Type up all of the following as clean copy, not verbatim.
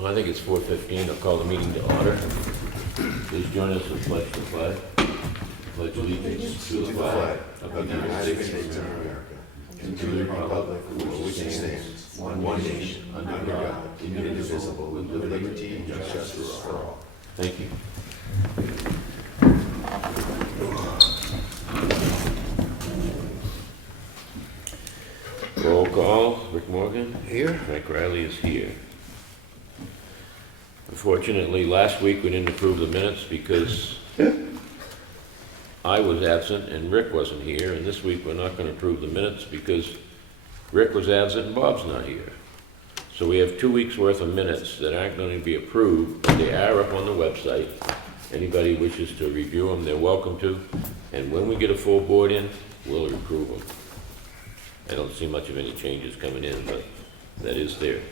Well, I think it's 4:15. I'll call the meeting to order. Please join us in pledge the flag. Pledge allegiance to the flag of the United States of America and to the republic for which it stands, one nation, under God, indivisible, with liberty and justice for all. Thank you. Roll call. Rick Morgan. Here. Frank Riley is here. Unfortunately, last week we didn't approve the minutes because I was absent and Rick wasn't here, and this week we're not going to approve the minutes because Rick was absent and Bob's not here. So we have 2 weeks worth of minutes that aren't going to be approved, but they are up on the website. Anybody wishes to review them, they're welcome to, and when we get a full board in, we'll approve them. I don't see much of any changes coming in, but that is there.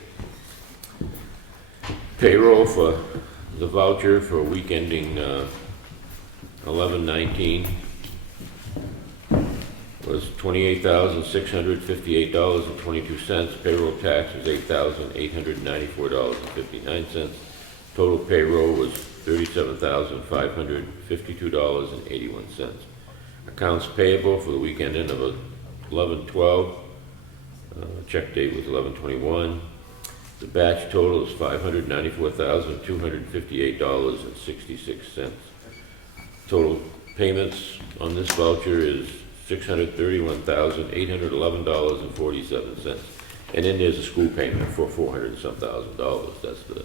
Payroll for the voucher for week ending 11/19 was $28,658.22. Payroll tax was $8,894.59. Total payroll was $37,552.81. Accounts payable for the week ending of 11/12. Check date was 11/21. The batch total is $594,258.66. Total payments on this voucher is $631,811.47. And then there's a school payment for $400 and some thousand. That's the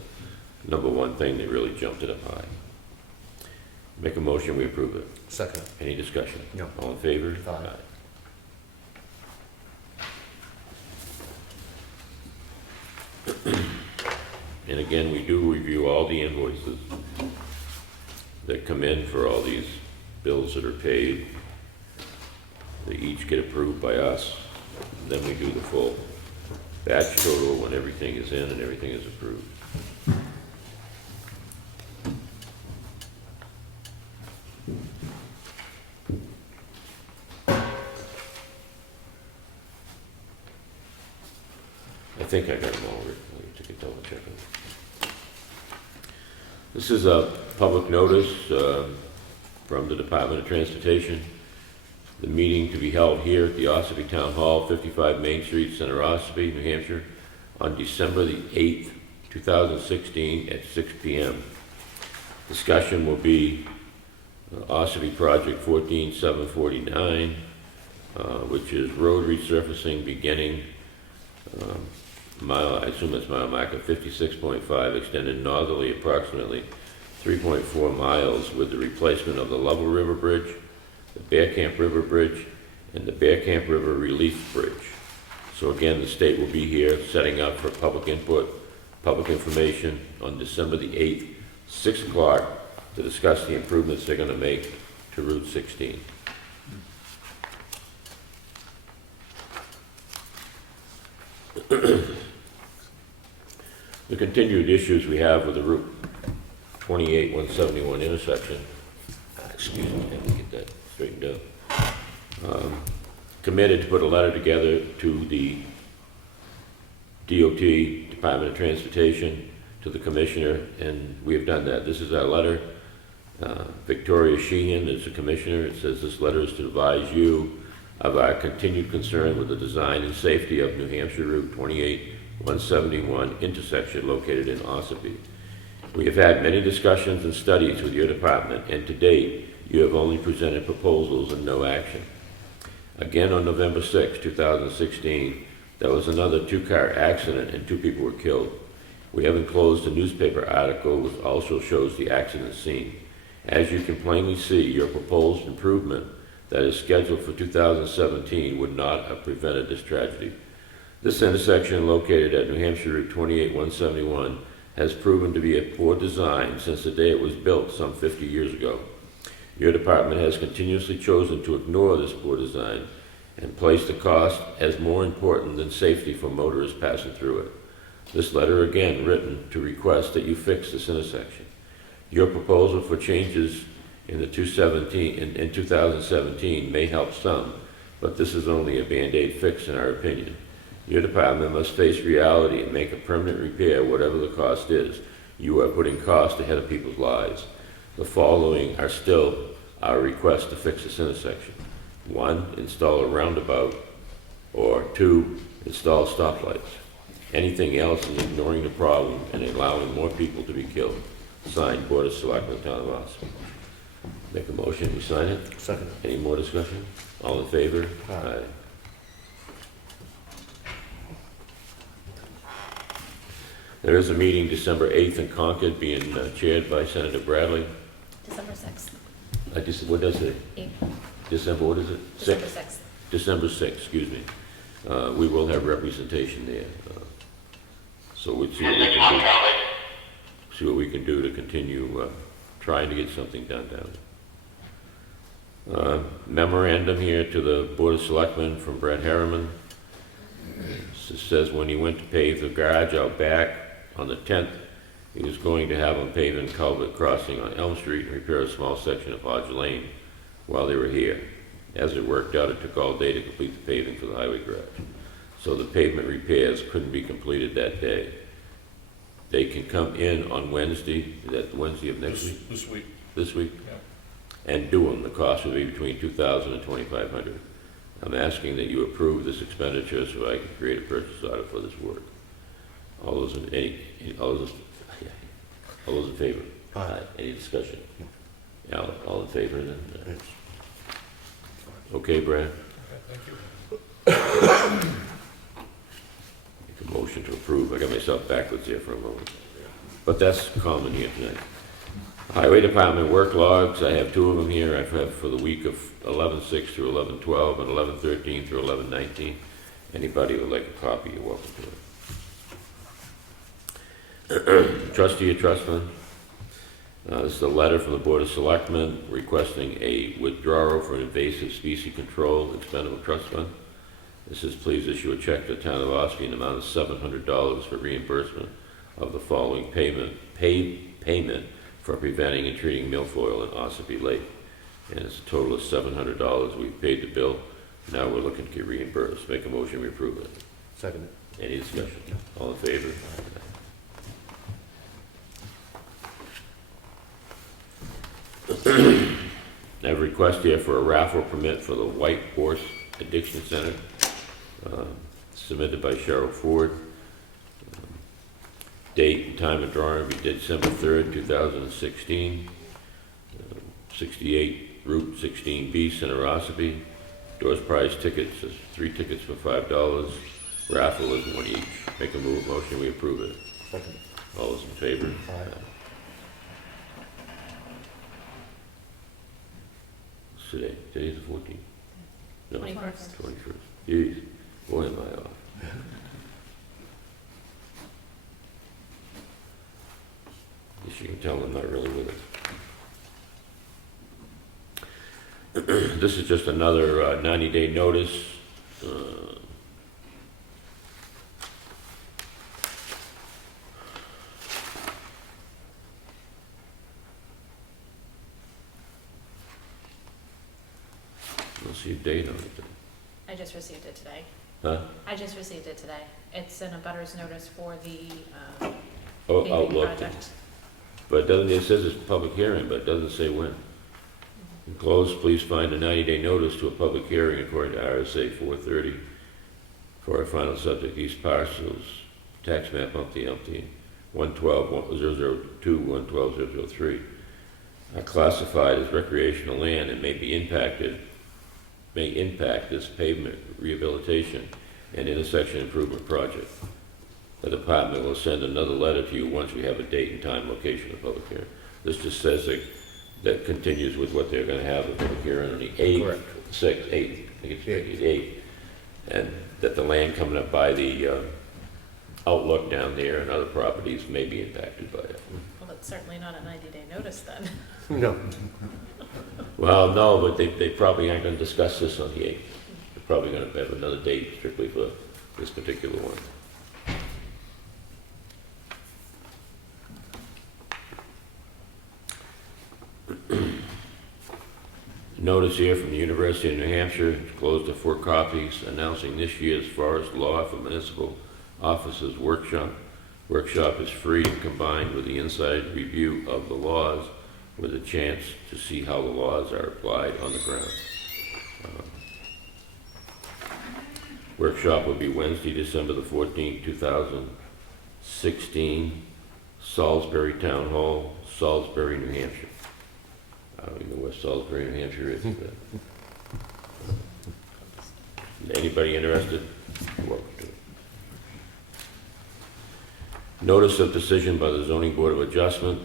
number one thing that really jumped it up high. Make a motion, we approve it. Second. Any discussion? No. All in favor? Aye. And again, we do review all the invoices that come in for all these bills that are paid. They each get approved by us. Then we do the full batch total when everything is in and everything is approved. I think I got them all written. Let me take a double check. This is a public notice from the Department of Transportation. The meeting to be held here at the Ossipee Town Hall, 55 Main Street, Center, Ossipee, New Hampshire, on December the 8th, 2016 at 6 p.m. Discussion will be Ossipee Project 14749, which is road resurfacing beginning I assume it's mile marker 56.5, extended northerly approximately 3.4 miles with the replacement of the Lovell River Bridge, the Bear Camp River Bridge, and the Bear Camp River Relief Bridge. So again, the state will be here setting up for public input, public information on December the 8th, 6 o'clock, to discuss the improvements they're going to make to Route 16. The continued issues we have with the Route 28-171 intersection, excuse me, I have to get that straightened out. Committed to put a letter together to the DOT, Department of Transportation, to the Commissioner, and we have done that. This is our letter. Victoria Sheehan is the Commissioner. It says this letter is to advise you of our continued concern with the design and safety of New Hampshire Route 28-171 intersection located in Ossipee. We have had many discussions and studies with your department, and to date, you have only presented proposals and no action. Again, on November 6, 2016, there was another 2-car accident and 2 people were killed. We have enclosed a newspaper article which also shows the accident scene. As you can plainly see, your proposed improvement that is scheduled for 2017 would not have prevented this tragedy. This intersection, located at New Hampshire Route 28-171, has proven to be a poor design since the day it was built some 50 years ago. Your department has continuously chosen to ignore this poor design and place the cost as more important than safety for motorists passing through it. This letter, again written to request that you fix this intersection. Your proposal for changes in 2017 may help some, but this is only a Band-Aid fix in our opinion. Your department must face reality and make a permanent repair, whatever the cost is. You are putting cost ahead of people's lives. The following are still our requests to fix this intersection. 1, install a roundabout, or 2, install stoplights. Anything else is ignoring the problem and allowing more people to be killed. Signed, Board of Selectmen, Town of Ossipee. Make a motion, we sign it? Second. Any more discussion? All in favor? Aye. There is a meeting December 8th in Concord being chaired by Senator Bradley. December 6th. What does it? 8th. December, what is it? December 6th. December 6th, excuse me. We will have representation there. So we'll see what we can do. See what we can do to continue trying to get something done down there. Memorandum here to the Board of Selectmen from Brett Harriman. It says when he went to pave the garage out back on the 10th, he was going to have them pave in culvert crossing on Elm Street and repair a small section of Hodge Lane while they were here. As it worked out, it took all day to complete the paving for the highway garage. So the pavement repairs couldn't be completed that day. They can come in on Wednesday, is that Wednesday of next week? This week. This week? Yeah. And do them. The cost would be between $2,000 and $2,500. I'm asking that you approve this expenditure so I can create a purchase order for this work. All those in favor? Aye. Any discussion? Yeah, all in favor then? Yes. Okay, Brad? Okay, thank you. Make a motion to approve. I got myself backwards here for a moment. But that's common here tonight. Highway Department work logs, I have 2 of them here. I have for the week of 11/6 through 11/12 and 11/13 through 11/19. Anybody would like a copy, you're welcome to it. Trustee of Trust Fund. This is a letter from the Board of Selectmen requesting a withdrawal for an invasive species control expendable trust fund. This says please issue a check to the Town of Ossipee in the amount of $700 for reimbursement of the following payment for preventing and treating milfoil in Ossipee Lake. And it's a total of $700. We've paid the bill. Now we're looking to get reimbursed. Make a motion, we approve it. Second. Any discussion? All in favor? I have a request here for a raffle permit for the White Horse Addiction Center, submitted by Cheryl Ford. Date and time of drawing will be December 3rd, 2016. 68 Route 16B, Center Ossipee. Doors prize tickets, there's 3 tickets for $5. Raffle is 1 each. Make a motion, we approve it. Second. All those in favor? Aye. What's today? Today's the 14th? No, 21st. 21st. Jeez, boy am I off. Guess you can tell I'm not really with it. This is just another 90-day notice. Let's see a date on it. I just received it today. Huh? I just received it today. It's in a butters notice for the Oh, paving Outlook. project. But it doesn't, it says it's a public hearing, but it doesn't say when. Enclosed, please find a 90-day notice to a public hearing according to RSA 430 for our final subject, East Parcels, tax map umpty 112-002, 112-003, are classified as recreational land and may impact this pavement rehabilitation and intersection improvement project. The department will send another letter to you once we have a date and time, location of public hearing. This just says that continues with what they're gonna have, a public hearing on the 8th, Correct. 6th, 8th, I think it's 8th. And that the land coming up by the Outlook down there and other properties may be impacted by it. Well, it's certainly not a 90-day notice then. No. Well, no, but they probably aren't gonna discuss this on the 8th. They're probably gonna have another date strictly for this particular one. Notice here from the University of New Hampshire, closed to 4 copies, announcing this year's forest law for municipal officers workshop. Workshop is free and combined with the inside review of the laws with a chance to see how the laws are applied on the ground. Workshop will be Wednesday, December the 14th, 2016, Salisbury Town Hall, Salisbury, New Hampshire. I don't even know where Salisbury, New Hampshire is. Anybody interested? You're welcome to it. Notice of decision by the Zoning Board of Adjustment,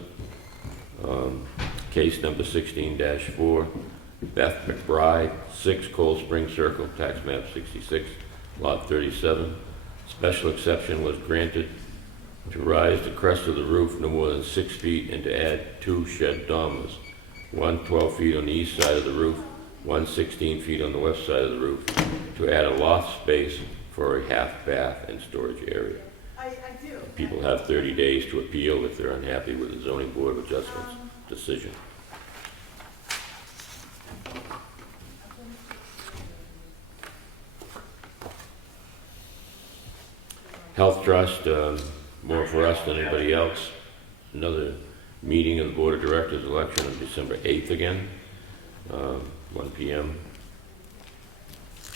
case number 16-4, Beth McBride, 6 Cold Spring Circle, tax map 66, lot 37. Special exception was granted to rise the crest of the roof no more than 6 feet and to add 2 shed dormers, one 12 feet on the east side of the roof, one 16 feet on the west side of the roof, to add a loft space for a half bath and storage area. People have 30 days to appeal if they're unhappy with the Zoning Board of Adjustment's decision. Health Trust, more for us than anybody else. Another meeting of the Board of Directors election on December 8th again, 1 p.m.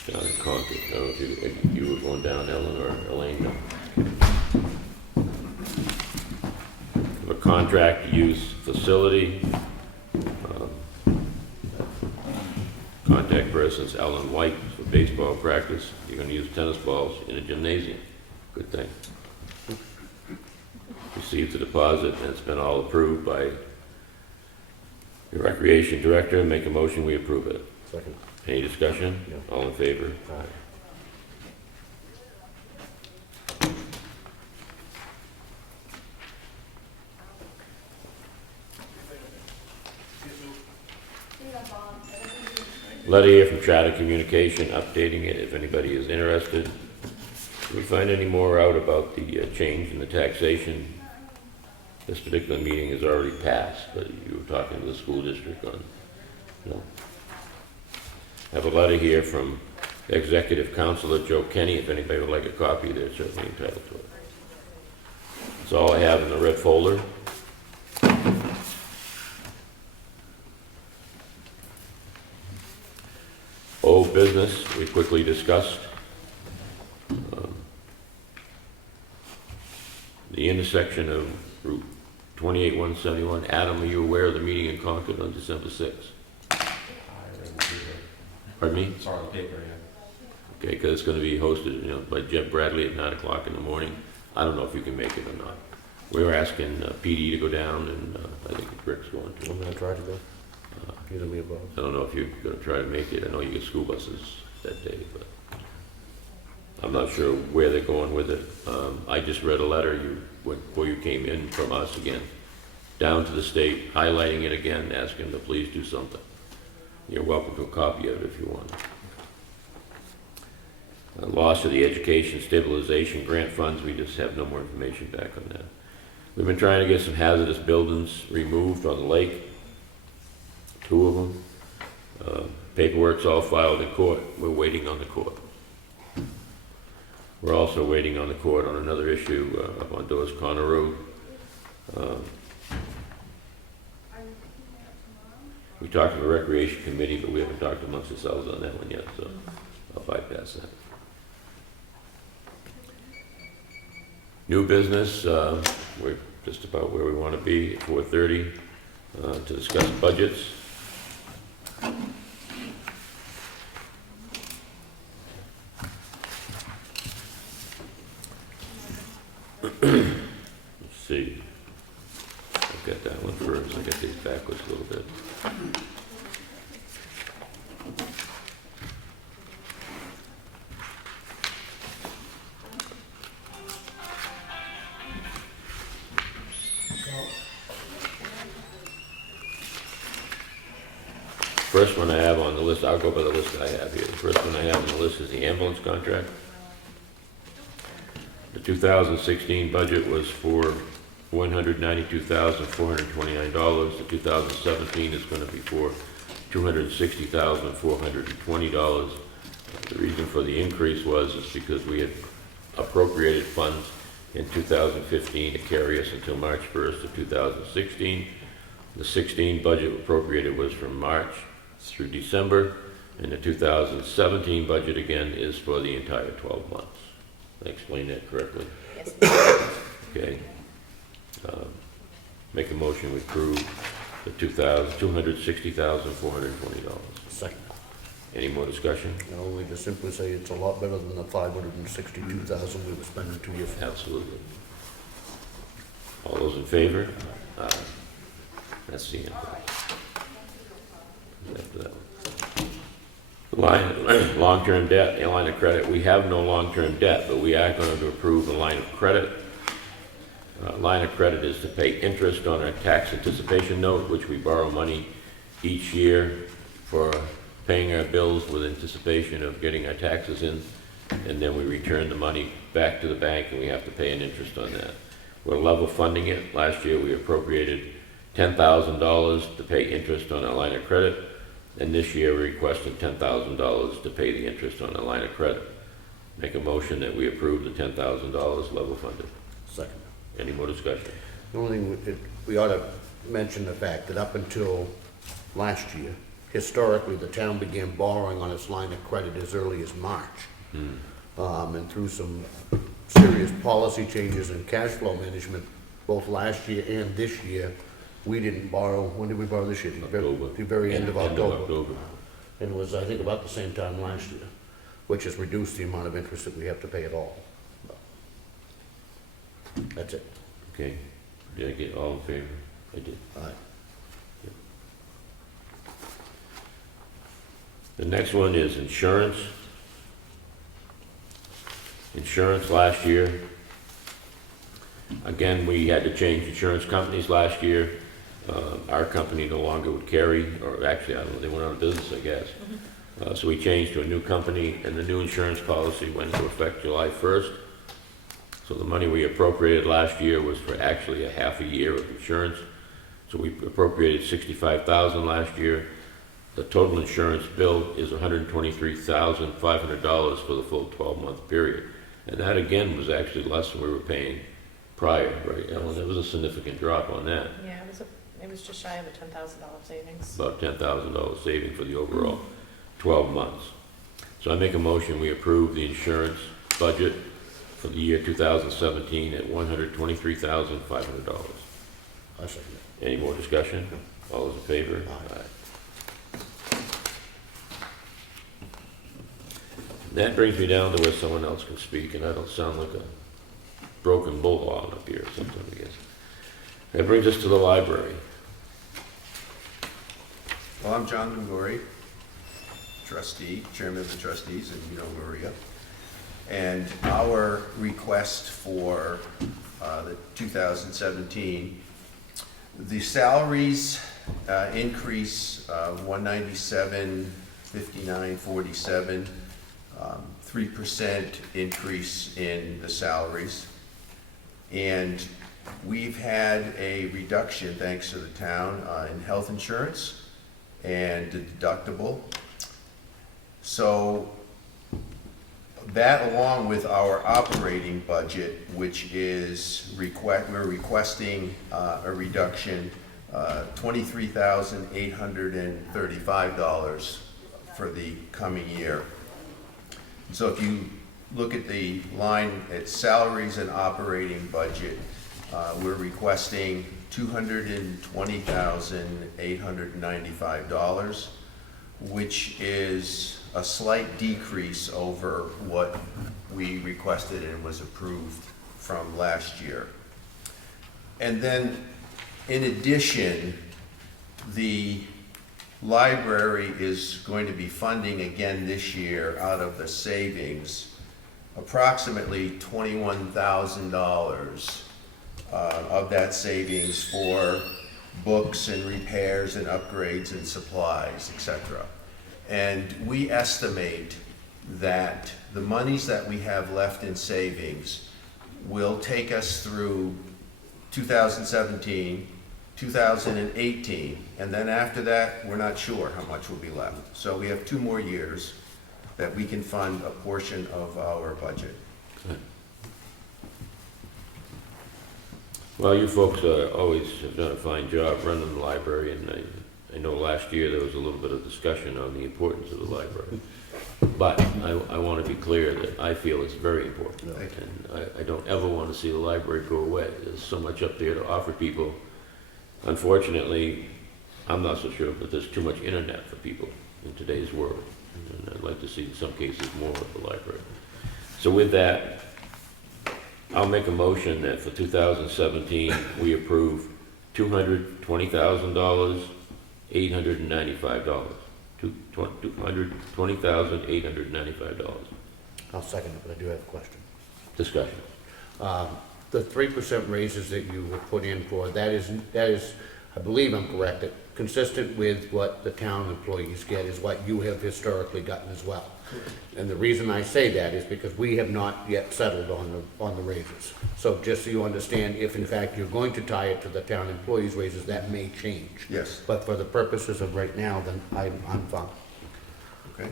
down in Concord. I don't know if you were going down, Ellen or Elaine. Of a contract use facility. Contact person's Ellen White for baseball practice. You're going to use tennis balls in a gymnasium. Good thing. Received the deposit and it's been all approved by the Recreation Director. Make a motion, we approve it. Second. Any discussion? Yeah. All in favor? Aye. Letter here from Charter Communication, updating it if anybody is interested. Did we find any more out about the change in the taxation? This particular meeting has already passed, but you were talking to the school district on, no. I have a letter here from Executive Counselor Joe Kenny. If anybody would like a copy, they're certainly entitled to it. That's all I have in the red folder. Old business, we quickly discussed. The intersection of Route 28-171. Adam, are you aware of the meeting in Concord on December 6th? Pardon me? It's on the paper, yeah. Okay, because it's going to be hosted, by Jeff Bradley at 9 o'clock in the morning. I don't know if you can make it or not. We were asking PD to go down, and I think Rick's going to. I'm gonna try to go. Usually above. I don't know if you're going to try to make it. I know you get school buses that day, but I'm not sure where they're going with it. I just read a letter before you came in from us again, down to the state, highlighting it again, asking them to please do something. You're welcome to a copy of it if you want. Loss of the Education Stabilization Grant funds, we just have no more information back on that. We've been trying to get some hazardous buildings removed on the lake, 2 of them. Paperwork's all filed in court. We're waiting on the court. We're also waiting on the court on another issue up on Doris Corner Road. We talked to the Recreation Committee, but we haven't talked amongst ourselves on that one yet, so I'll bypass that. New business, we're just about where we want to be at 4:30 to discuss budgets. Let's see. I've got that one first. I got these backwards a little bit. First one I have on the list, I'll go by the list I have here. The first one I have on the list is the ambulance contract. The 2016 budget was for $192,429. The 2017 is going to be for $260,420. The reason for the increase is because we had appropriated funds in 2015 to carry us until March 1st of 2016. The 16 budget appropriated was from March through December, and the 2017 budget again is for the entire 12 months. Did I explain that correctly? Yes. Okay. Make a motion to approve the $260,420. Second. Any more discussion? No, we just simply say it's a lot better than the 562,000 we were spending 2 years ago. Absolutely. All those in favor? That's the end. After that one. Long-term debt, a line of credit. We have no long-term debt, but we are going to approve a line of credit. Line of credit is to pay interest on our tax anticipation note, which we borrow money each year for paying our bills with anticipation of getting our taxes in, and then we return the money back to the bank and we have to pay an interest on that. We're level funding it. Last year we appropriated $10,000 to pay interest on our line of credit, and this year we requested $10,000 to pay the interest on our line of credit. Make a motion that we approve the $10,000 level funded. Second. Any more discussion? The only thing, we ought to mention the fact that up until last year, historically, the town began borrowing on its line of credit as early as March. And through some serious policy changes in cash flow management, both last year and this year, we didn't borrow. When did we borrow this year? October. The very end of October. October. And it was, I think, about the same time last year, which has reduced the amount of interest that we have to pay at all. That's it. Okay. Did I get all in favor? I did. All right. The next one is insurance. Insurance last year. Again, we had to change insurance companies last year. Our company no longer would carry, or actually, I don't know, they went out of business, I guess. So we changed to a new company, and the new insurance policy went into effect July 1st. So the money we appropriated last year was for actually a half a year of insurance. So we appropriated $65,000 last year. The total insurance bill is $123,500 for the full 12-month period. And that again was actually less than we were paying prior, right, Ellen? There was a significant drop on that, Yeah, it was just shy of a $10,000 savings. about $10,000 saving for the overall 12 months. So I make a motion, we approve the insurance budget for the year 2017 at $123,500. I second it. Any more discussion? All those in favor? Aye. That brings me down to where someone else can speak, and I don't sound like a broken bullhorn up here or something, I guess. That brings us to the library. Well, I'm John Mangori, trustee, chairman of the trustees, and you know Maria. And our request for the 2017, the salaries increase of 197.59.47, 3% increase in the salaries. And we've had a reduction, thanks to the town, in health insurance and the deductible. So that, along with our operating budget, which is we're requesting a reduction, $23,835 for the coming year. So if you look at the line at salaries and operating budget, we're requesting $220,895, which is a slight decrease over what we requested and was approved from last year. And then, in addition, the library is going to be funding again this year out of the savings approximately $21,000 of that savings for books and repairs and upgrades and supplies, etc. And we estimate that the monies that we have left in savings will take us through 2017, 2018, and then after that, we're not sure how much will be left. So we have 2 more years that we can fund a portion of our budget. Well, you folks always have done a fine job running the library, and I know last year there was a little bit of discussion on the importance of the library. But I want to be clear that I feel it's very important, Thank you. and I don't ever want to see the library go away. There's so much up there to offer people. Unfortunately, I'm not so sure, but there's too much internet for people in today's world, and I'd like to see in some cases more of the library. So with that, I'll make a motion that for 2017, we approve $220,000, $895. $220,895. I'll second it, but I do have a question. Discussion. The 3% raises that you were put in for, that is, I believe I'm correct, that consistent with what the town employees get is what you have historically gotten as well. And the reason I say that is because we have not yet settled on the raises. So just so you understand, if in fact you're going to tie it to the town employees' raises, that may change. Yes. But for the purposes of right now, then I'm fine. Okay?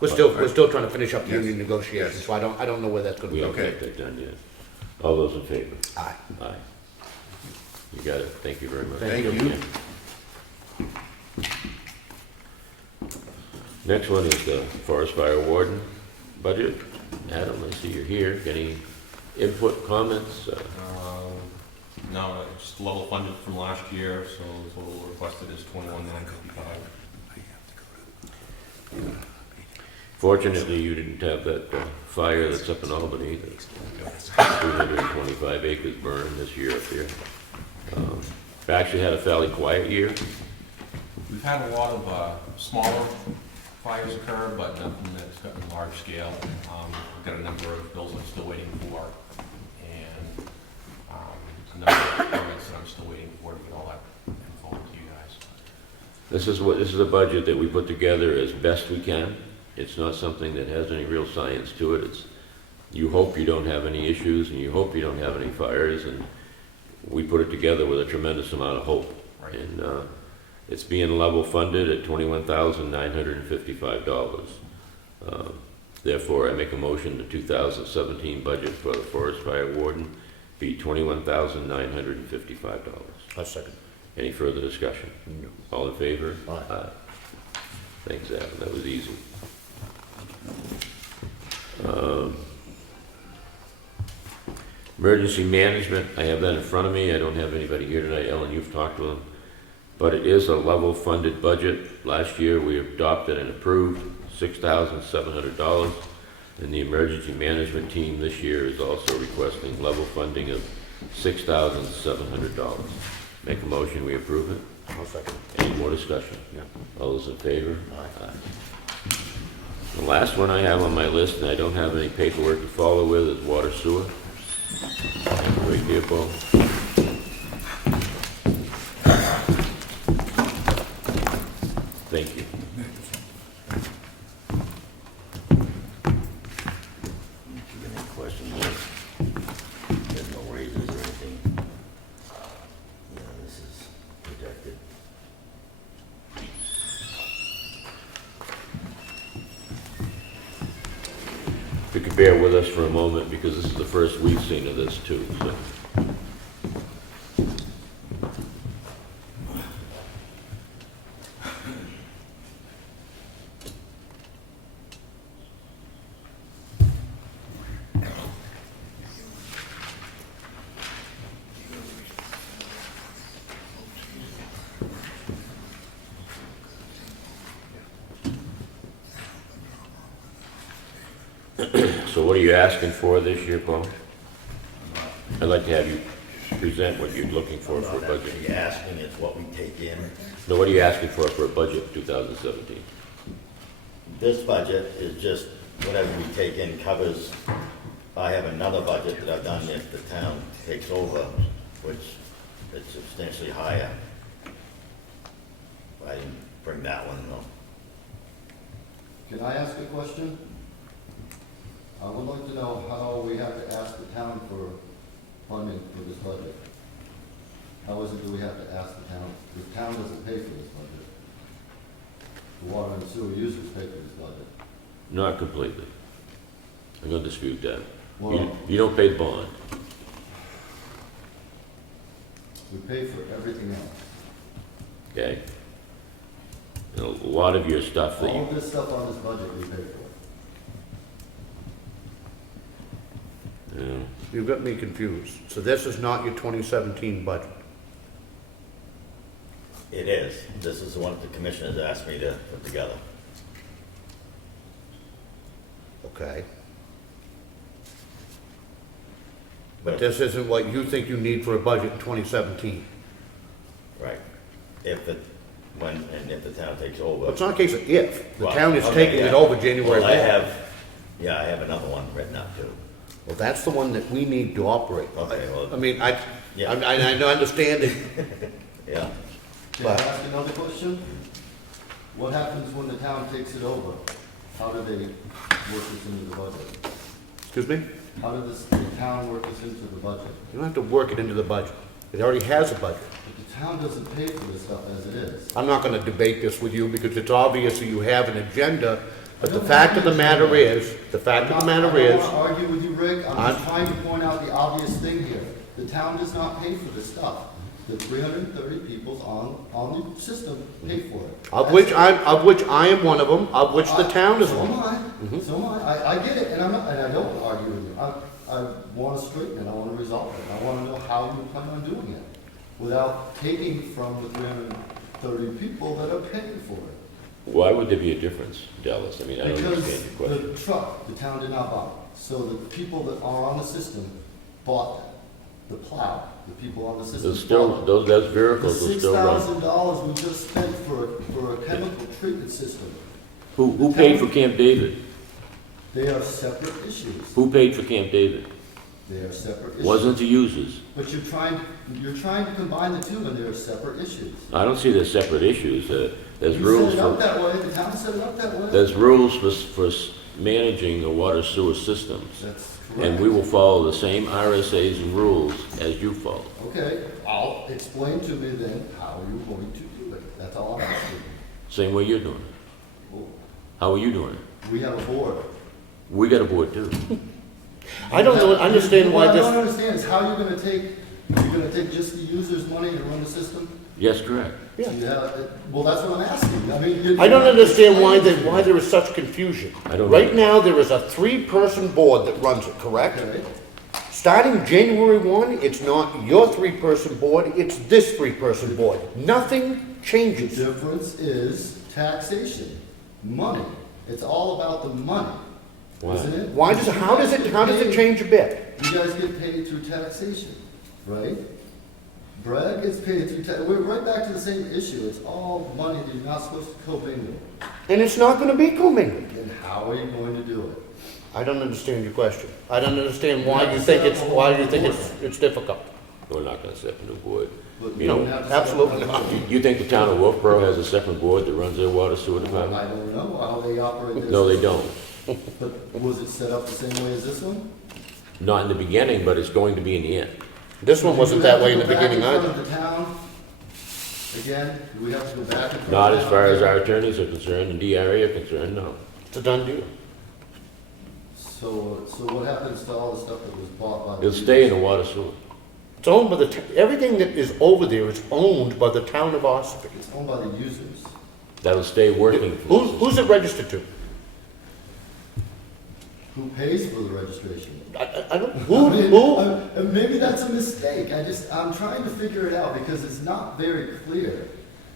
We're still trying to finish up Yes. union negotiations, Yes. so I don't know where that's gonna We go. haven't got that done yet. All those in favor? Aye. Aye. You got it. Thank you very much. Thank you. Next one is the forest fire warden budget. Adam, I see you're here. Any input, comments? No, it's just level funded from last year, so the total requested is $21,955. Fortunately, you didn't have that fire that's up in Albany, that's 325 acres burned this year up there. We actually had a fairly quiet year. We've had a lot of smaller fires occur, but nothing that's gotten large scale. We've got a number of bills I'm still waiting for, and a number of permits that I'm still waiting for to get all that info to you guys. This is a budget that we put together as best we can. It's not something that has any real science to it. You hope you don't have any issues, and you hope you don't have any fires, and we put it together with a tremendous amount of hope. Right. And it's being level funded at $21,955. Therefore, I make a motion the 2017 budget for the forest fire warden be $21,955. I'll second. Any further discussion? No. All in favor? Aye. Thanks, Adam, that was easy. Emergency management, I have that in front of me. I don't have anybody here tonight. Ellen, you've talked to them. But it is a level funded budget. Last year, we adopted and approved $6,700. And the emergency management team this year is also requesting level funding of $6,700. Make a motion, we approve it. I'll second. Any more discussion? Yeah. All those in favor? Aye. The last one I have on my list, and I don't have any paperwork to follow with, is water sewer. Right here, Paul. Thank you. Any questions? There's no raises or anything. This is projected. If you could bear with us for a moment, because this is the first we've seen of this too, so. So what are you asking for this year, Paul? I'd like to have you present what you're looking for a I'm not budget. actually asking, it's what we take in. No, what are you asking for a budget 2017? This budget is just whatever we take in covers, I have another budget that I've done if the town takes over, which is substantially higher. I didn't bring that one, though. Can I ask a question? I would like to know how we have to ask the town for funding for this budget. How is it that we have to ask the town? The town doesn't pay for this budget. The water and sewer users pay for this budget. Not completely. I'm gonna dispute that. Well, You don't pay the bond. we pay for everything else. Okay? And a lot of your stuff that All you, of this stuff on this budget, we pay for. you know, You've got me confused. So this is not your 2017 budget? It is. This is the one that the commissioners asked me to put together. Okay. But this isn't what you think you need for a budget in 2017? Right. If it, when, and if the town takes over. Well, it's not a case of if. The Well, town is okay, taking it yeah. over January 1. Well, I have another one written up too. Well, that's the one that we need to operate. Okay, well- I mean, Yeah. I understand it. Yeah. Can I ask another question? What happens when the town takes it over? How do they work this into the budget? Excuse me? How does the town work this into the budget? You don't have to work it into the budget. It already has a budget. But the town doesn't pay for this stuff as it is. I'm not gonna debate this with you because it's obvious that you have an agenda, but the fact of the matter is, I don't want to argue with you, Rick. I'm just trying to point out the obvious thing here. The town does not pay for this stuff. The 330 people on the system pay for it. of which I am one of them, of which the town is So am one. I. So am I. I get it, and I don't want to argue with you. I want to straighten it. I want to resolve it. I want to know how you plan on doing it without taking from the 330 people that are paying for it. why would there be a difference, Dallas? I mean, I don't understand your Because question. the truck, the town did not buy. So the people that are on the system bought that. The plow, the people on the system. There's still, those vehicles will The still run. $6,000 we just spent for a chemical treatment system, Who paid for Camp David? they are separate issues. Who paid for Camp David? They are separate issues. Wasn't the users. But you're trying to combine the two, and they are separate issues. I don't see they're separate issues. There's You rules set it up for, that way, the town set it up that way. there's rules for managing the water sewer systems. That's And correct. we will follow the same RSA's and rules as you follow. Okay, I'll explain to me then how you're going to do it. That's all I'm asking. Same way you're doing it. Well, How are you doing it? we have a board. We got a board too. I don't understand why What I don't this, understand is how you're gonna take just the user's money to run the system? Yes, correct. So you have- Well, that's what I'm asking. I mean, I don't understand why there is such confusion. I don't Right know. now, there is a 3-person board that runs it, correct? Okay, Starting January 1, it's not your 3-person board, it's this 3-person board. Nothing the changes. difference is taxation, money. It's all about the money, Why? isn't it? How does it change a bit? You guys get paid through taxation, right? Brad gets paid through we're right back to the same issue. It's all money that you're not supposed to commingle. And it's not gonna be commingled. Then how are you going to do it? I don't understand your question. I don't understand why you think it's difficult. We're not gonna set a new board. But You don't know, have to set absolutely up- not. You think the town of Wolfboro has a separate board that runs their water sewer I department? don't know how they operate this. No, they don't. But was it set up the same way as this one? Not in the beginning, but it's going to be in the end. This one wasn't that way in the beginning Do we have to either. go back in front of the town? Again, do we have to go back in front of Not the as town? far as our attorneys are concerned and DRA are concerned, no. It's a done deal. So what happens to all the stuff that was bought by the? It'll stay in the water sewer. It's owned by everything that is over there is owned by the town of Ossipee. It's owned by the users. That'll stay working for us. Who's it registered to? Who pays for the registration? I don't, I mean, who? Maybe that's a mistake. I'm trying to figure it out because it's not very clear.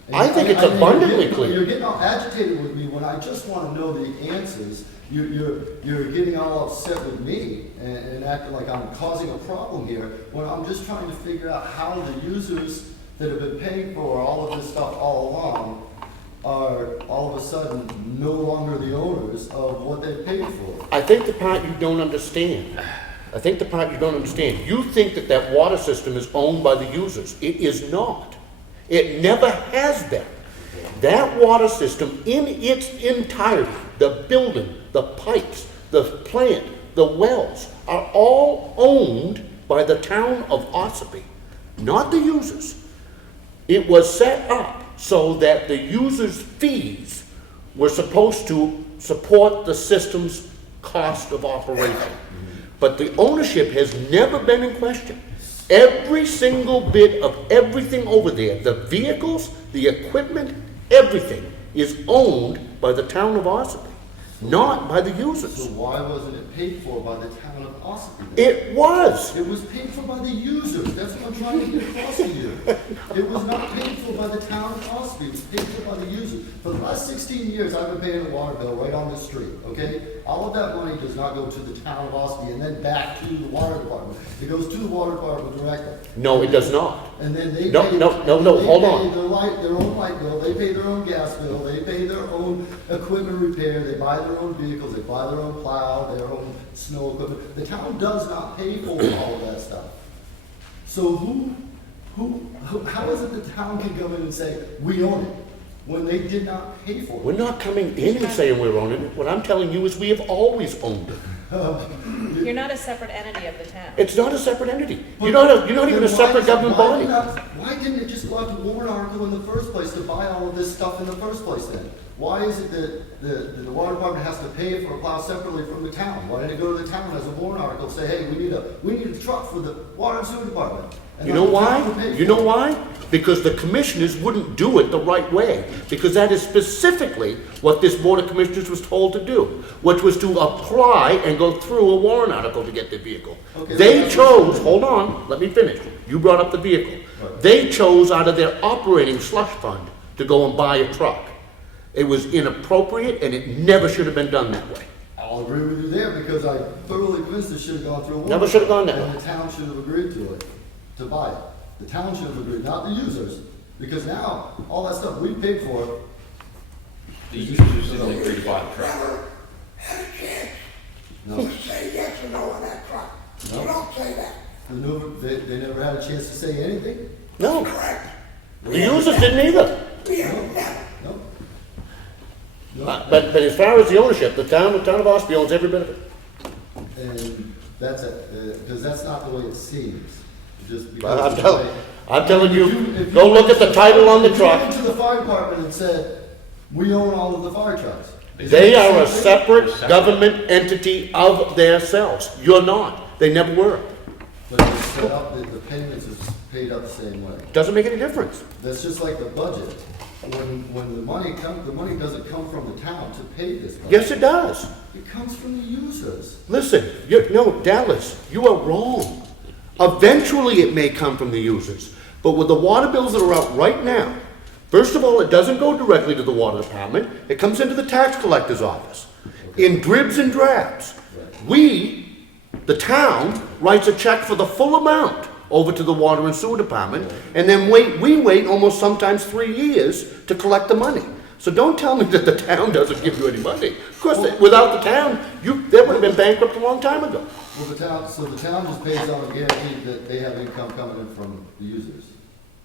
And I think it's mean, abundantly you're clear. You're getting all agitated with me when I just want to know the answers. You're getting all upset with me and acting like I'm causing a problem here when I'm just trying to figure out how the users that have been paying for all of this stuff all along are all of a sudden no longer the owners of what they paid for. I think the part you don't understand. You think that water system is owned by the users. It is not. It never has been. That water system in its entirety, the building, the pipes, the plant, the wells, are all owned by the town of Ossipee. not the users. It was set up so that the users' fees were supposed to support the system's cost of operation. But the ownership has never been in question. Every single bit of everything over there, the vehicles, the equipment, everything is owned by the town of Ossipee, not by the So users. why wasn't it paid for by the town of Ossipee? It was. It was paid for by the users, that's what I'm trying to get across to you. It was not paid for by the town of Ossipee, it was paid for by the users. For the last 16 years, I've been paying a water bill right on this street, okay? All of that money does not go to the town of Ossipee and then back to the water department. It goes to the water department directly. No, it does not. And then they No, pay. no, they hold pay on. their own light bill, they pay their own gas bill, they pay their own equipment repair, they buy their own vehicles, they buy their own plow, their own snow equipment. The town does not pay for all of that stuff. So how is it the town can come in and say, we own it, when they did not pay for We're it? not coming in and saying we're owning it. What I'm telling you is we have always owned it. You're not a separate entity of the town. It's not a separate entity. You're not even a separate government body. Why didn't it just go out to warrant article in the first place to buy all of this stuff in the first place then? Why is it that the water department has to pay for a plow separately from the town? Why didn't it go to the town as a warrant article, say, hey, we need a truck for the water and sewer department? And You know not the town to why? pay You for know it. why? Because the commissioners wouldn't do it the right way. Because that is specifically what this board of commissioners was told to do, which was to apply and go through a warrant article to get the vehicle. Okay, They but- chose, hold on, let me finish. You brought up the vehicle. Right. They chose out of their operating slush fund to go and buy a truck. It was inappropriate and it never should have been done that way. I'll agree with you there, because I thoroughly convinced it should have gone through a warrant. Never should have gone that And way. the town should have agreed to it, to buy it. The town should have agreed, not the users, because now, all that stuff we paid for, The users didn't agree to buy the truck. no, Say yes or no on that truck. You No. don't say that. they never had a chance to say anything. No, Correct. the users didn't either. We have never. No. No. But as far as the ownership, the town of Ossipee owns every bit of it. And that's it, because that's not the way it seems. Just I'm because. telling you, If you go look at the title on the if truck. you went to the fire department and said, we own all of the fire trucks. Is They that the are a same thing? separate government entity of themselves. You're not. They never were. But it's set up, the payments is paid up the same way. Doesn't make any difference. That's just like the budget. When the money doesn't come from the town to pay this budget. Yes, it does. It comes from the users. Listen, no, Dallas, you are wrong. Eventually, it may come from the users. But with the water bills that are out right now, first of all, it doesn't go directly to the water department. It comes into the tax collector's office in dribs and drabs. We, the town, writes a check for the full amount over to the water and sewer department, and then we wait almost sometimes 3 years to collect the money. So don't tell me that the town doesn't give you any money. Of course, without the town, they would have been bankrupt a long time ago. Well, the town just pays on a guarantee that they have income coming in from the users.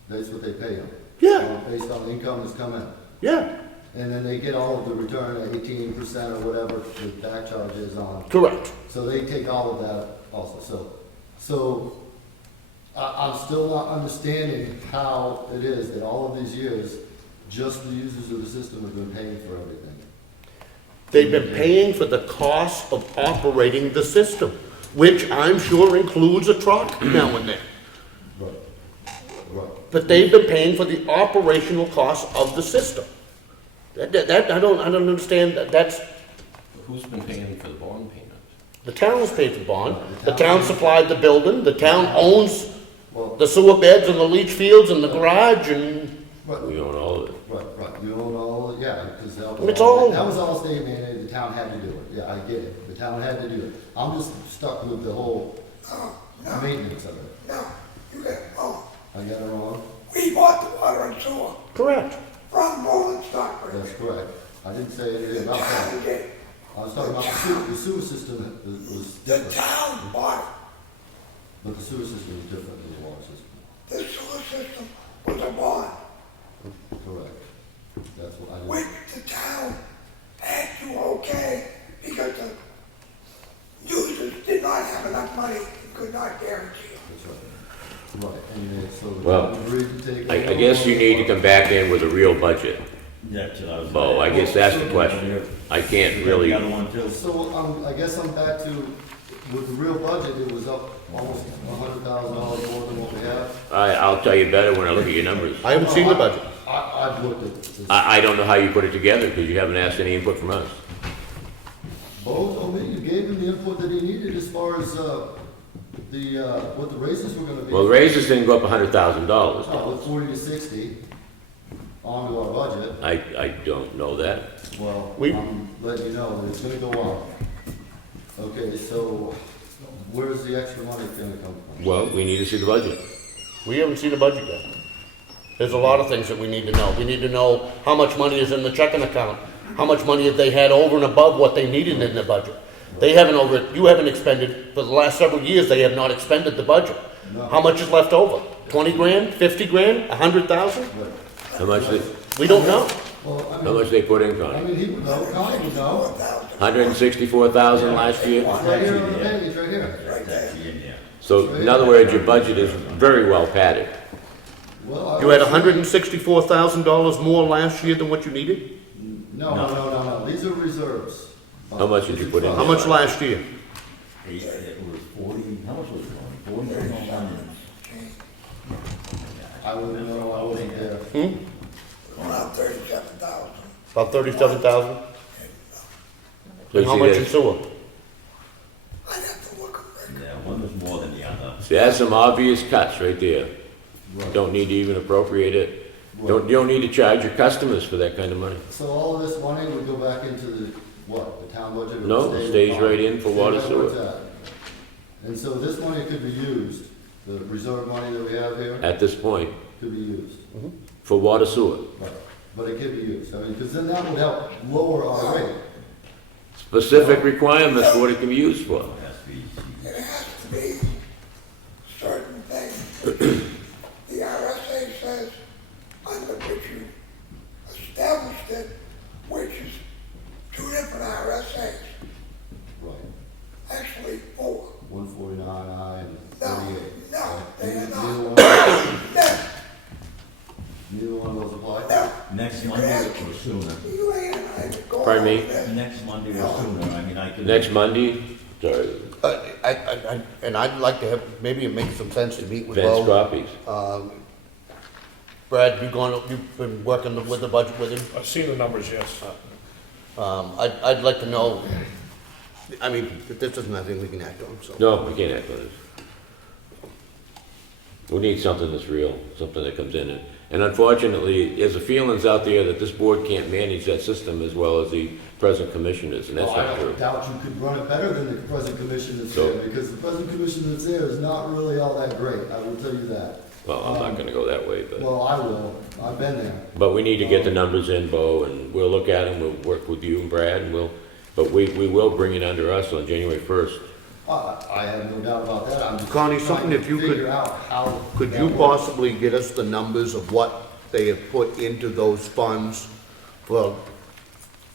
That's what they pay them. Yeah. Based on the income that's coming in. Yeah, And then they get all of the return at 18% or whatever the tax charge is on. correct. So they take all of that also. So I'm still not understanding how it is that all of these years, just the users of the system have been paying for everything. They've been paying for the cost of operating the system, which I'm sure includes a truck now and then. Right. But they've been paying for the operational cost of the system. That I don't understand, that's, Who's been paying for the bond payment? the town has paid for the bond, the town supplied the building, the town owns Well, the sewer beds and the leach fields and the garage and, right, We own all of it. right, you own all, yeah, because that It's was all- that was all state mandated, the town had to do it, yeah, I get it, the town had to do it. I'm just stuck with the whole maintenance of it. No, you get it wrong. I got it wrong? We bought the water and sewer correct. from Bowling Stockbridge. That's correct. I didn't say anything about The town that. did. I was talking about the sewer system was The different, town bought but the sewer system is different than the water system. the sewer system with a bond, Correct. That's what I didn't. which the town had to okay because the users did not have enough money and could not guarantee it. That's right. Right, and then, so the Well, town agreed to take. I over guess you all need the to come back in with a real budget, That's what I was. Bo. I guess that's the question. I can't really, The other one too. So, I guess I'm back to, with the real budget, it was up almost $100,000 more than what we have. I'll tell you better when I look at your numbers. I haven't seen the budget. I've looked at this. I don't know how you put it together, because you haven't asked any input from us. Bo told me you gave him the input that he needed as far as, what the raises were gonna be. Well, the raises didn't go up $100,000. No, with 40 to 60 onto our budget. I don't know that. Well, We- I'm letting you know that it's gonna go up. Okay, so where's the extra money gonna come from? Well, we need to see the budget. We haven't seen the budget yet. There's a lot of things that we need to know. We need to know how much money is in the checking account, how much money have they had over and above what they needed in the budget. They haven't you haven't expended, for the last several years, they have not expended the budget. No. How much is left over? 20 grand, 50 grand, 100,000? Right. How much they, We don't know. Well, I how much mean, they put in, Connie? he would know, Connie would know. 164,000 last year? It's right here on the page, right here. It's actually in here. So in other words, your budget is very well padded. Well, You had $164,000 more last year than what you needed? No, these are reserves. How much did you put in? How much last year? It was 40, how much was it, 40? 40? I wouldn't know, I wasn't there. Around 37,000. About 37,000? So And how see, much in there's- sewer? I'd have to look at it. Yeah, one was more than the other. See, that's some obvious cuts right there. Don't need to even appropriate it. You don't need to charge your customers for that kind of money. So all of this money would go back into the, what, the town budget? or No, stay it with stays Connie? right in for Stay water right where it's sewer. at. And so this money could be used, the reserve money that we have here, At this point, could be used. for water sewer. Right. But it could be used, I mean, because then that would help lower our rate. Specific requirements for what it can be used for. It has to be. It has to be certain things. The RSA says under which you established it, which is two different RSAs, Right. actually four. 149I and No, 38. no, they are Neither not. one- No, neither one of those apply? no, Next Monday or sooner. you ain't, I would go Pardon me? over this. Next Monday or sooner, I mean, I can. Next Monday, sorry, And I'd like to have, maybe it makes some sense to meet with Vince Bo. copies. Brad, you've been working with the budget with him? I've seen the numbers, yes. I'd like to know, I mean, this is nothing we can act on, so. No, we can't act on this. We need something that's real, something that comes in. And unfortunately, there's a feelings out there that this board can't manage that system as well as the present commissioners, and that's Well, I not true. don't doubt you could run it better than the present commission that's So- there, because the present commission that's there is not really all that great, I will tell you that. Well, I'm not gonna go that way, but, Well, I will, I've been there. but we need to get the numbers in, Bo, and we'll look at them, we'll work with you and Brad, and but we will bring it under us on January 1st. I have no doubt about that, I'm just Connie, trying something to if you could- figure out how. Could that you works. possibly get us the numbers of what they have put into those funds for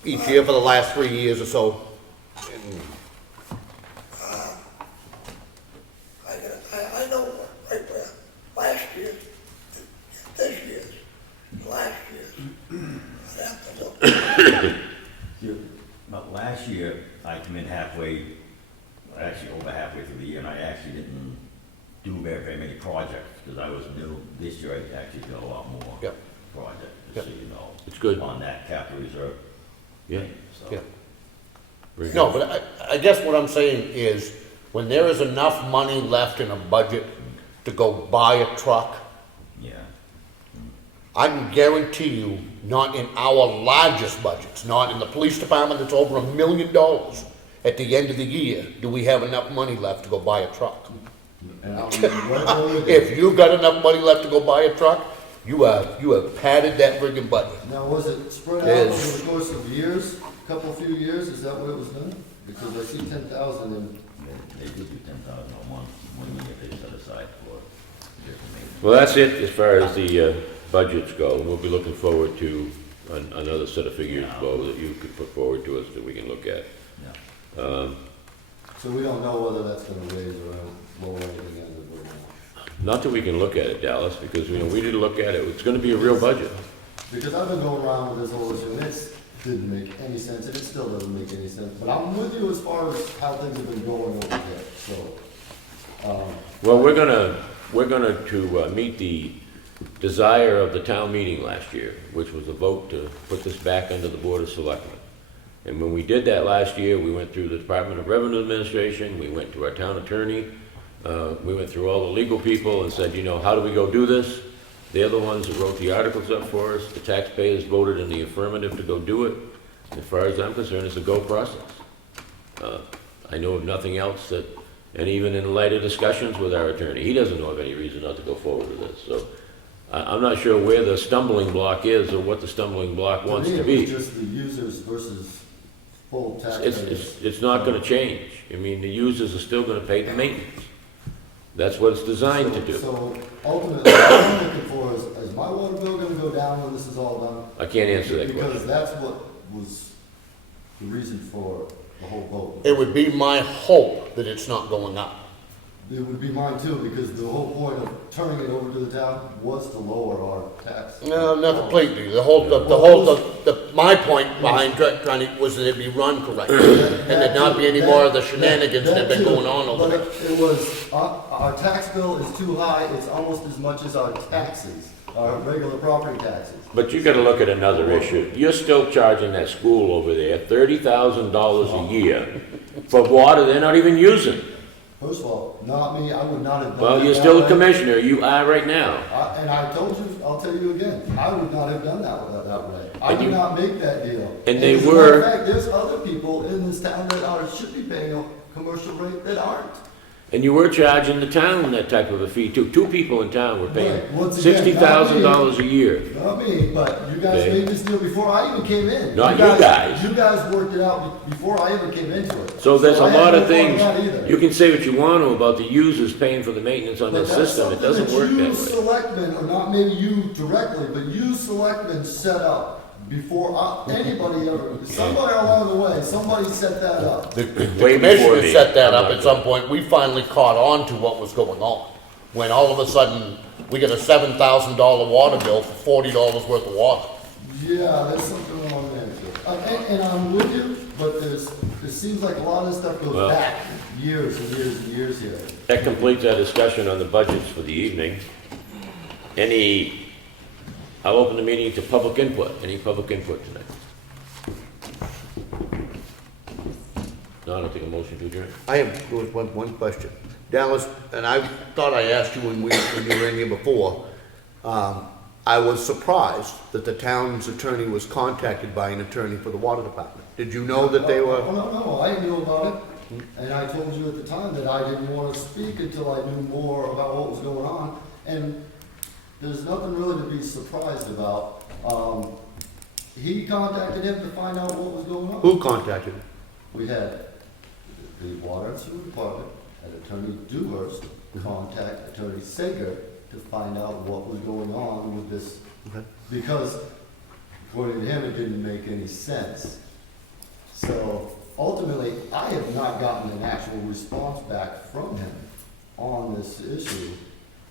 each year for the last 3 years or so? I know right where last year's, this year's, last year's. I'd have to look. But last year, I come in halfway, actually over halfway through the year, and I actually didn't do very many projects, because I was new. This year, I actually did a lot more Yep. projects, Yep. just so you know. It's good. On that capital reserve. Yeah. So, Yeah. Very No, good. but I guess what I'm saying is, when there is enough money left in a budget to go buy a truck, yeah. I can guarantee you, not in our largest budgets, not in the police department that's over $1 million, at the end of the year, do we have enough money left to go buy a truck? And I'll be right there with you. If you've got enough money left to go buy a truck, you have padded that friggin' budget. Now, was it spread out Is- over the course of years, few years, is that what it was done? Because I see 10,000 in, They did do 10,000 on one year they set aside for different maintenance. Well, that's it as far as the budgets go. We'll be looking forward to another set of figures, Bo, that you could put forward to us that we can look at. Yeah. so we don't know whether that's gonna raise or lower anything as of right now. Not that we can look at it, Dallas, because, you know, we didn't look at it, it's gonna be a real budget. Because I've been going around with this whole issue, and it didn't make any sense, and it still doesn't make any sense. But I'm with you as far as how things have been going over there, so. Well, we're gonna to meet the desire of the town meeting last year, which was a vote to put this back under the Board of Selectmen. And when we did that last year, we went through the Department of Revenue Administration, we went to our town attorney, we went through all the legal people and said, you know, how do we go do this? They're the ones that wrote the articles up for us, the taxpayers voted in the affirmative to go do it. As far as I'm concerned, it's a go process. I know of nothing else that, and even in later discussions with our attorney, he doesn't know of any reason not to go forward with this. So I'm not sure where the stumbling block is or what the stumbling block wants to me, it be. was just the users versus full taxpayers. It's not gonna change. I mean, the users are still gonna pay the maintenance. That's what it's designed to do. So ultimately, what I'm looking for is my water bill gonna go down when this is all done? I can't answer that Because question. that's what was the reason for the whole vote. It would be my hope that it's not going up. It would be mine too, because the whole point of turning it over to the town was to lower our tax. No, not completely. My point behind trying to, was that it be run correctly, and there'd not be any more of the shenanigans that have been going on over there. But it was, our tax bill is too high, it's almost as much as our taxes, our regular property taxes. But you gotta look at another issue. You're still charging that school over there $30,000 a year for water they're not even using. First of all, not me, I would not have done that. Well, you're still a way. commissioner, you are right now. And I told you, I'll tell you again, I would not have done that way. I And did you- not make that deal. and they as a matter were- of fact, there's other people in this town that should be paying a commercial rate that aren't. And you were charging the town that type of a fee too. Two people in town were paying Right. Once again, $60,000 a year. Not me, but you guys Okay. made this deal before I even came in. Not you guys. You guys worked it out before I even came into it. So there's a I had lot no of part things, that either. you can say what you want to about the users paying for the maintenance on their But that's system. It something doesn't work you that way. selectmen, or not maybe you directly, but you selectmen set up before anybody ever, somebody along the way, somebody set that up. The Way before commissioner me. set that I'm up not at some point, we finally caught on to what was going on. When all of a sudden, we get a $7,000 water bill for $40 worth of water. Yeah, there's something wrong there too. And I'm with you, but it seems like a lot of this stuff goes Well- back years and years and years here. That completes our discussion on the budgets for the evening. I'll open the meeting to public input. Any public input tonight? No, I don't think a motion to adjourn. I have one question. Dallas, and I thought I asked you when you were in here before, I was surprised that the town's attorney was contacted by an attorney for the water department. Did you know that they were? Oh, no, I knew about it. And I told you at the time that I didn't want to speak until I knew more about what was going on. And there's nothing really to be surprised about. He contacted him to find out what was going on. Who contacted him? We had the Water and Sewer Department, had Attorney Dewhurst contact Attorney Sager to find out what was going on with this. Okay. Because according to him, it didn't make any sense. So ultimately, I have not gotten an actual response back from him on this issue,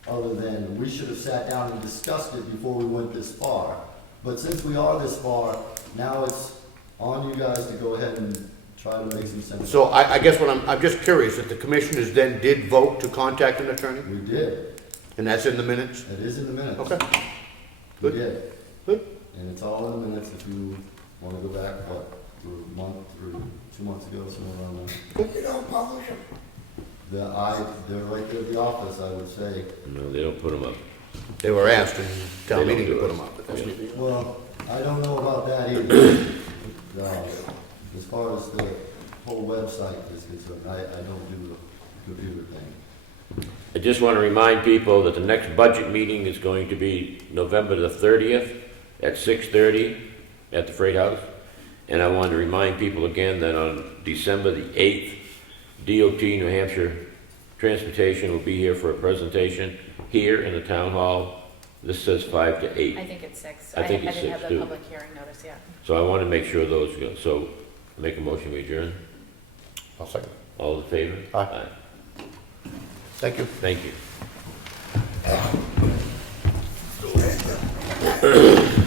other than we should have sat down and discussed it before we went this far. But since we are this far, now it's on you guys to go ahead and try to make some sense. So I guess I'm just curious, that the commissioners then did vote to contact an attorney? We did. And that's in the minutes? It is in the minutes. Okay. We Good. did. Good. And it's all in the minutes if you want to go back, through a month or 2 months ago, somewhere around there. You don't publish them. They're right there at the office, I would say. No, they don't put them up. They were asked in town They don't meeting to do put it. them up. Well, I don't know about that either. As far as the whole website is concerned, I don't do the computer thing. I just want to remind people that the next budget meeting is going to be November the 30th at 6:30 at the Freight House. And I want to remind people again that on December the 8th, DOT New Hampshire Transportation will be here for a presentation here in the Town Hall. This says 5 to 8. I think it's 6. I think it's didn't 6 have the too. public hearing notice yet. So I want to make sure those go. So make a motion, we adjourn. I'll second. All in favor? Aye. Thank you. Thank you. that.